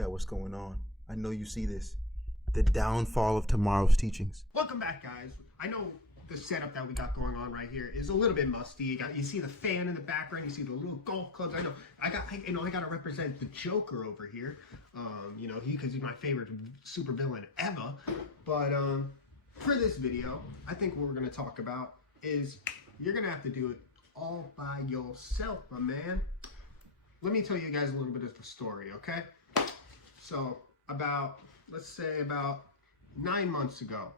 Chat, what's going on? I know you see this. The downfall of Tommorow's teachings. Welcome back, guys. I know the setup that we got going on right here is a little bit musty. You see the fan in the background. You see the little golf clubs. I know. I got to represent the Joker over here. Because he's my favorite super villain ever. But for this video, I think what we're gonna talk about is you're gonna have to do it all by yourself, my man. Let me tell you guys a little bit of the story, okay? So let's say about 9 months ago.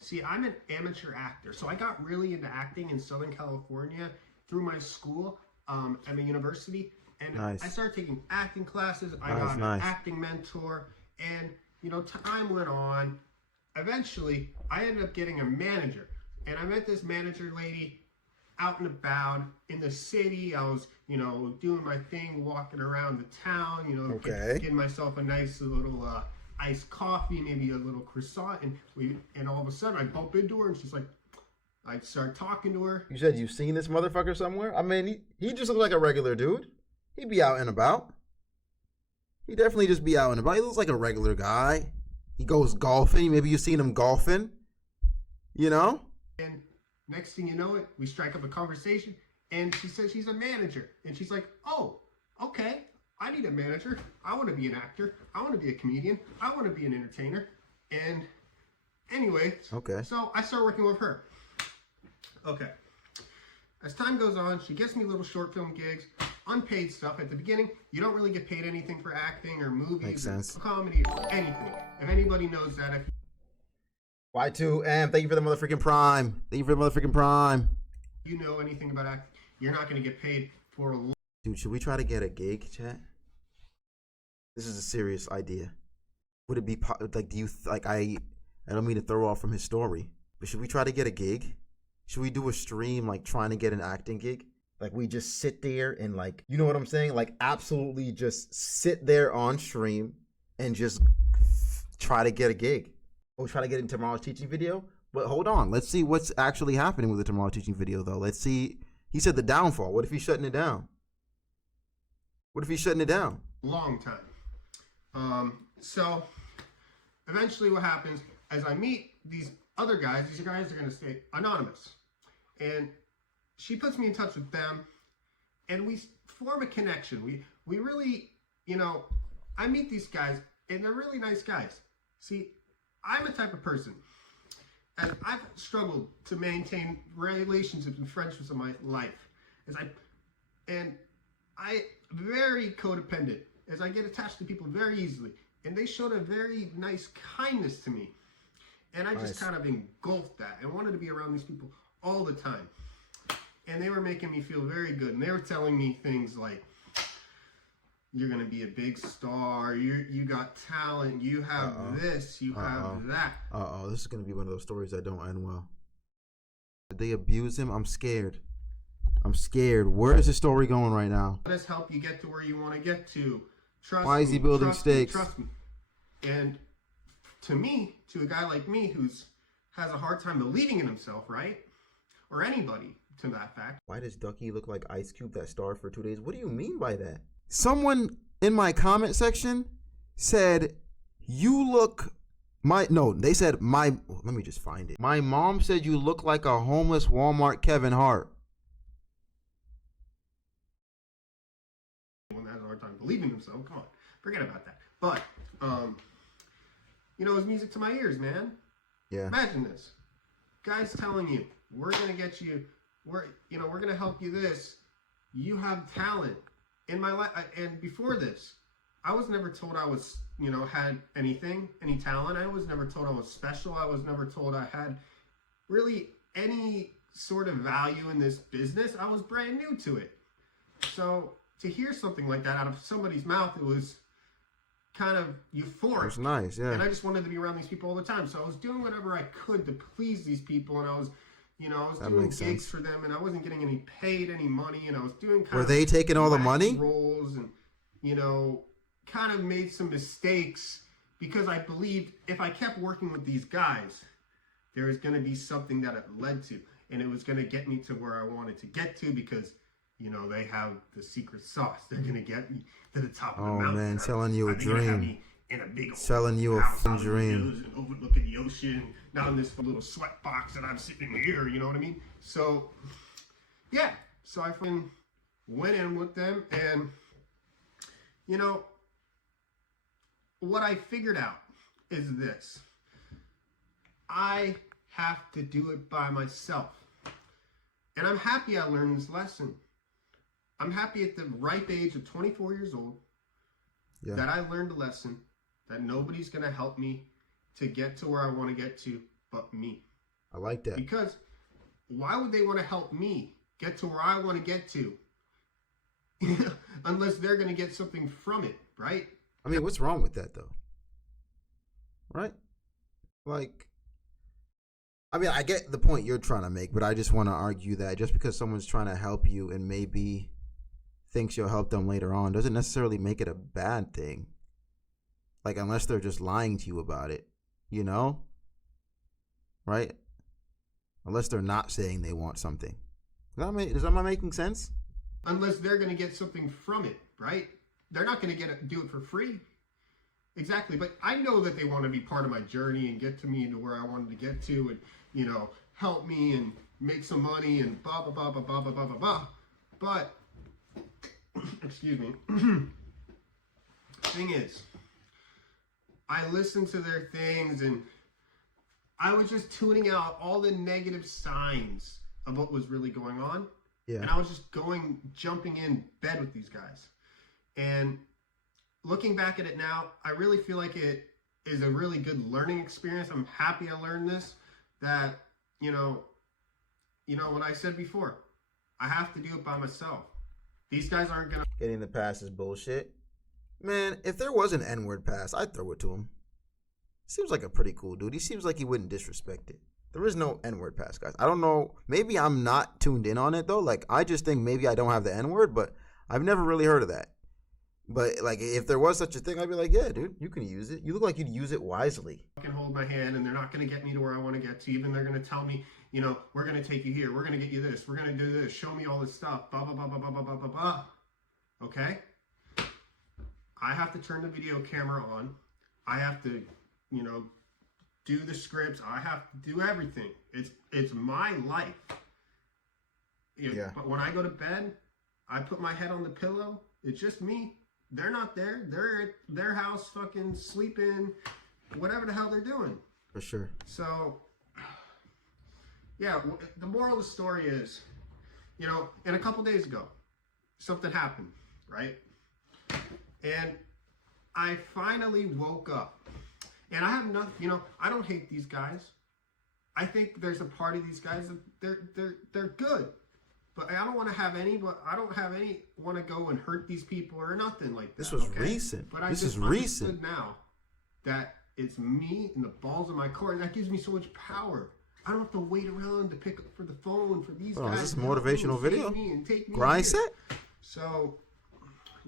See, I'm an amateur actor, so I got really into acting in Southern California through my school at my university, and I started taking acting classes. I got an acting mentor, and time went on. Eventually, I ended up getting a manager, and I met this manager lady out and about in the city. I was, doing my thing, walking around the town, getting myself a nice little iced coffee, maybe a little croissant, and all of a sudden I bump into her, and she's like, I start talking to her. You said you've seen this motherfucker somewhere? I mean, he just looked like a regular dude. He'd be out and about. He definitely just be out and about. He looks like a regular guy. He goes golfing. Maybe you've seen him golfing. And next thing you know it, we strike up a conversation, and she says she's a manager, and she's like, oh, okay. I need a manager. I want to be an actor. I want to be a comedian. I want to be an entertainer. And anyway, so I start working with her. Okay. As time goes on, she gets me little short film gigs, unpaid stuff. At the beginning, you don't really get paid anything for acting or movies, or comedy, or anything. If anybody knows that, Y2M, thank you for the motherfucking prime. Thank you for the motherfucking prime. If you know anything about acting, you're not going to get paid for a lot. Dude, should we try to get a gig, chat? This is a serious idea. Would it be I don't mean to throw off from his story, but should we try to get a gig? Should we do a stream trying to get an acting gig? We just sit there and you know what I'm saying? Absolutely just sit there on stream and just try to get a gig. Or try to get into Tommorow's teaching video. But hold on, let's see what's actually happening with the Tommorow teaching video though. Let's see. He said the downfall. What if he's shutting it down? What if he's shutting it down? Long time. So eventually what happens as I meet these other guys, these guys are going to stay anonymous. And she puts me in touch with them, and we form a connection. We really, I meet these guys, and they're really nice guys. See, I'm a type of person, and I've struggled to maintain relationships and friendships in my life. I'm very codependent, as I get attached to people very easily. And they showed a very nice kindness to me. And I just kind of engulfed that and wanted to be around these people all the time. And they were making me feel very good. And they were telling me things like, you're going to be a big star. You got talent. You have this. You have that. This is going to be one of those stories that don't end well. Did they abuse him? I'm scared. Where is the story going right now? Let us help you get to where you want to get to. Trust Why is he building stakes? Trust me. And to a guy like me who's has a hard time believing in himself, right? Or anybody, to that fact. Why does Ducky look like Ice Cube that starved for 2 days? What do you mean by that? Someone in my comment section said, they said, let me just find it. My mom said you look like a homeless Walmart Kevin Hart. One that has a hard time believing himself, come on, forget about that. But, it's music to my ears, man. Yeah. Imagine this. Guy's telling you, we're going to get you, we're going to help you this. You have talent. In my life, and before this, I was never told I was, had any talent. I was never told I was special. I was never told I had really any sort of value in this business. I was brand new to it. So to hear something like that out of somebody's mouth, it was kind of euphoric. It was nice, yeah. And I just wanted to be around these people all the time. So I was doing whatever I could to please these people, and I was doing gigs for them, and I wasn't getting any money, and I was doing Were they taking all the money? Roles, and kind of made some mistakes because I believed if I kept working with these guys, there was going to be something that it led to, and it was going to get me to where I wanted to get to because they have the secret sauce. They're gonna get me to the top of the Oh mountain. man, selling you a They're gonna have dream. me in a big Selling you a house fun out in the dream. hills and overlooking the ocean, not in this little sweat box that I'm sitting here. You know what I mean? So yeah, so I fucking went in with them, and what I figured out is this: I have to do it by myself. And I'm happy I learned this lesson. I'm happy at the ripe age of 24 years old that I learned a lesson that nobody's going to help me to get to where I want to get to but me. I like that. Because why would they want to help me get to where I want to get to unless they're going to get something from it, right? I mean, what's wrong with that though? Right? Like, I mean, I get the point you're trying to make, but I just want to argue that just because someone's trying to help you and maybe thinks you'll help them later on doesn't necessarily make it a bad thing. Like, unless they're just lying to you about it, Right? Unless they're not saying they want something. Is that making sense? Unless they're going to get something from it, right? They're not going to do it for free. Exactly. But I know that they want to be part of my journey and get to me to where I wanted to get to, and, help me and make some money and blah, blah, blah, blah, blah, blah, blah, blah, blah. But, excuse me. Thing is, I listened to their things and I was just tuning out all the negative signs of what was really going on. Yeah. And I was just jumping in bed with these guys. And looking back at it now, I really feel like it is a really good learning experience. I'm happy I learned this. That, what I said before, I have to do it by myself. These guys aren't going to. Getting the pass is bullshit. Man, if there was an N-word pass, I'd throw it to him. Seems like a pretty cool dude. He seems like he wouldn't disrespect it. There is no N-word pass, guys. I don't know. Maybe I'm not tuned in on it, though. Like, I just think maybe I don't have the N-word, but I've never really heard of that. But, like, if there was such a thing, I'd be like, yeah, dude, you can use it. You look like you'd use it wisely. Fucking hold my hand, and they're not going to get me to where I want to get to. Even they're going to tell me, we're going to take you here. We're going to get you this. We're going to do this. Show me all this stuff. Blah, blah, blah, blah, blah, blah, blah, blah, blah. Okay? I have to turn the video camera on. I have to, do the scripts. I have to do everything. It's my life. Yeah. But when I go to bed, I put my head on the pillow. It's just me. They're not there. They're at their house fucking sleeping, whatever the hell they're doing. For sure. So, yeah, the moral of the story is, and a couple days ago, something happened, right? And I finally woke up. And I have nothing, I don't hate these guys. I think there's a part of these guys that they're good. But I don't want to have any want to go and hurt these people or nothing like that. This was recent. But I this just is recent now that it's me and the balls in my court, and that gives me so much power. I don't have to wait around to pick up for the phone for these guys. Is this a motivational video? Take me Grind set? So,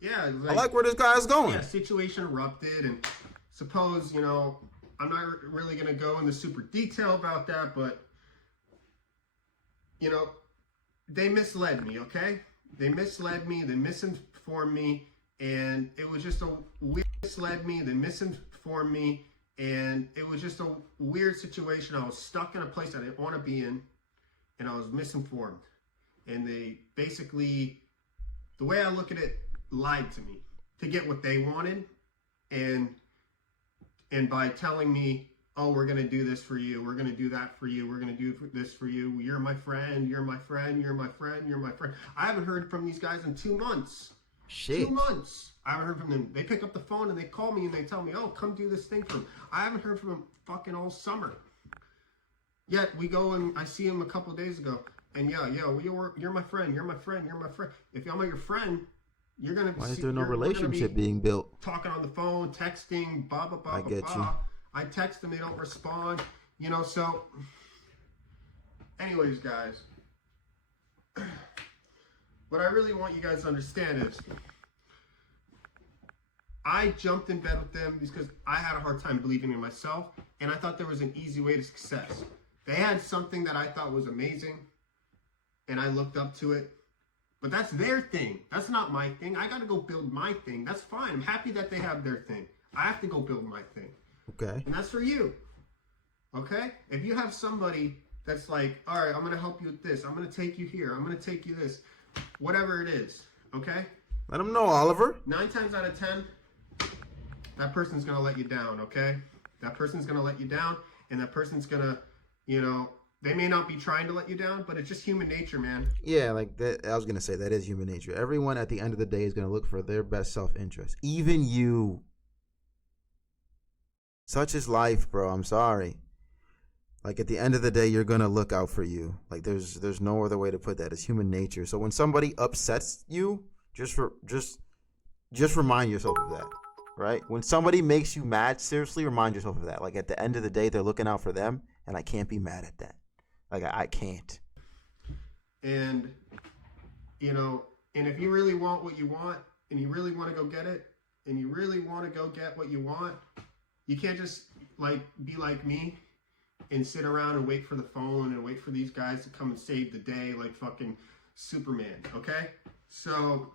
yeah. I like where this guy's going. Yeah, situation erupted, and suppose, I'm not really going to go into super detail about that, but, they misled me, okay? They misled me, they misinformed me, and it was just a weird situation. I was stuck in a place I didn't want to be in, and I was misinformed. And they basically, the way I look at it, lied to me to get what they wanted, and by telling me, oh, we're going to do this for you, we're going to do that for you, we're going to do this for you, you're my friend, you're my friend, you're my friend, you're my friend. I haven't heard from these guys in 2 months. Shit. 2 months. I haven't heard from them. They pick up the phone and they call me and they tell me, oh, come do this thing for them. I haven't heard from them fucking all summer. Yet we go and I see him a couple of days ago, and you're my friend, you're my friend, you're my friend. If I'm not your friend, you're going to Why is there no relationship being built? Talking on the phone, texting, blah, blah, blah, I get blah. you. I text them, they don't respond, so anyways, guys, what I really want you guys to understand is I jumped in bed with them because I had a hard time believing in myself, and I thought there was an easy way to success. They had something that I thought was amazing, and I looked up to it, But that's their thing. That's not my thing. I got to go build my thing. That's fine. I'm happy that they have their thing. I have to go build my thing. Okay. And that's for you. Okay? If you have somebody that's like, all right, I'm going to help you with this. I'm going to take you here. I'm going to take you this. Whatever it is. Okay? Let them know, Oliver. 9 times out of 10, that person's going to let you down. Okay? That person's going to let you down. And that person's going to, you know, they may not be trying to let you down, but it's just human nature, man. Yeah, like that. I was gonna say that is human nature. Everyone at the end of the day is gonna look for their best self-interest. Even you. Such is life, bro. I'm sorry. Like at the end of the day, you're gonna look out for you. Like there's no other way to put that. It's human nature. So when somebody upsets you, just remind yourself of that, right? When somebody makes you mad, seriously remind yourself of that. Like at the end of the day, they're looking out for them, and I can't be mad at that. Like I can't. And, you know, and if you really want what you want, and you really want to go get it, and you really want to go get what you want, you can't just like be like me and sit around and wait for the phone and wait for these guys to come and save the day like fucking Superman, okay? So,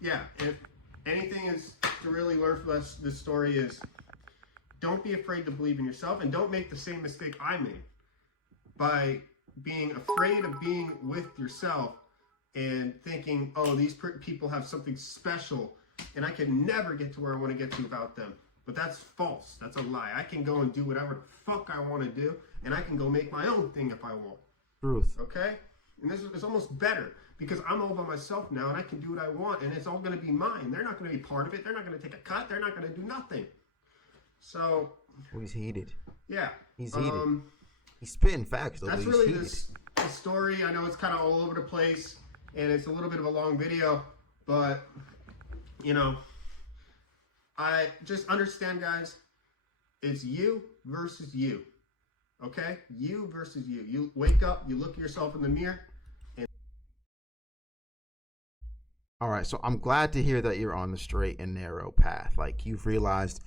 yeah, if anything is to really learn from this story is don't be afraid to believe in yourself, and don't make the same mistake I made by being afraid of being with yourself and thinking, oh, these people have something special and I can never get to where I want to get to without them. But that's false. That's a lie. I can go and do whatever the fuck I want to do, and I can go make my own thing if I want. Truth. Okay? And this is almost better because I'm all by myself now and I can do what I want, and it's all going to be mine. They're not going to be part of it. They're not going to take a cut. They're not going to do nothing. So. Oh, he's heated. Yeah. He's heated. He's spitting facts, though. That's really this story. I know it's kind of all over the place, and it's a little bit of a long video, but, you know, I just understand, guys, it's you versus you, okay? You versus you. You wake up, you look at yourself in the mirror, and... All right, so I'm glad to hear that you're on the straight and narrow path. Like, you've realized...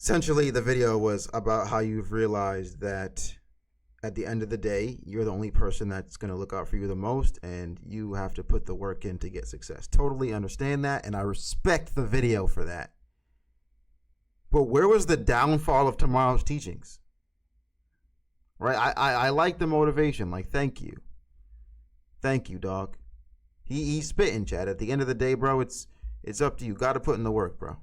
Essentially, the video was about how you've realized that at the end of the day, you're the only person that's going to look out for you the most, and you have to put the work in to get success. Totally understand that, and I respect the video for that. But where was the downfall of Tommorow's teachings? Right? I like the motivation. Like, thank you. Thank you, dog. He's spitting, Chad. At the end of the day, bro, it's up to you. Got to put in the work, bro.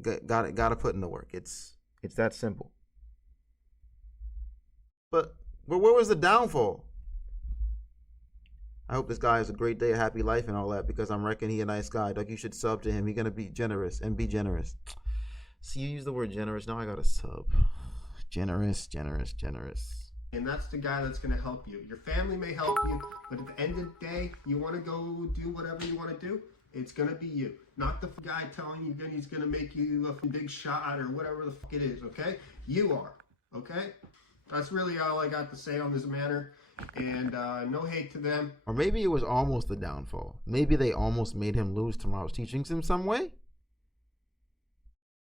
Got to put in the work. It's that simple. But where was the downfall? I hope this guy has a great day, a happy life, and all that, because I'm reckoning he a nice guy. Like, you should sub to him. He's gonna be generous and be generous. See, you use the word generous. Now I got to sub. Generous. And that's the guy that's going to help you. Your family may help you, but at the end of the day, you want to go do whatever you want to do, it's going to be you. Not the guy telling you he's going to make you a big shot or whatever the fuck it is, okay? You are, okay? That's really all I got to say on this matter. And no hate to them. Or maybe it was almost the downfall. Maybe they almost made him lose Tommorow's teachings in some way.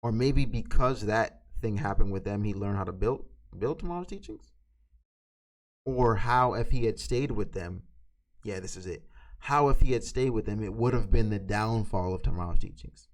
Or maybe because that thing happened with them, he learned how to build Tommorow's teachings. Or how if he had stayed with them, yeah, this is it. How if he had stayed with them, it would have been the downfall of Tommorow's teachings.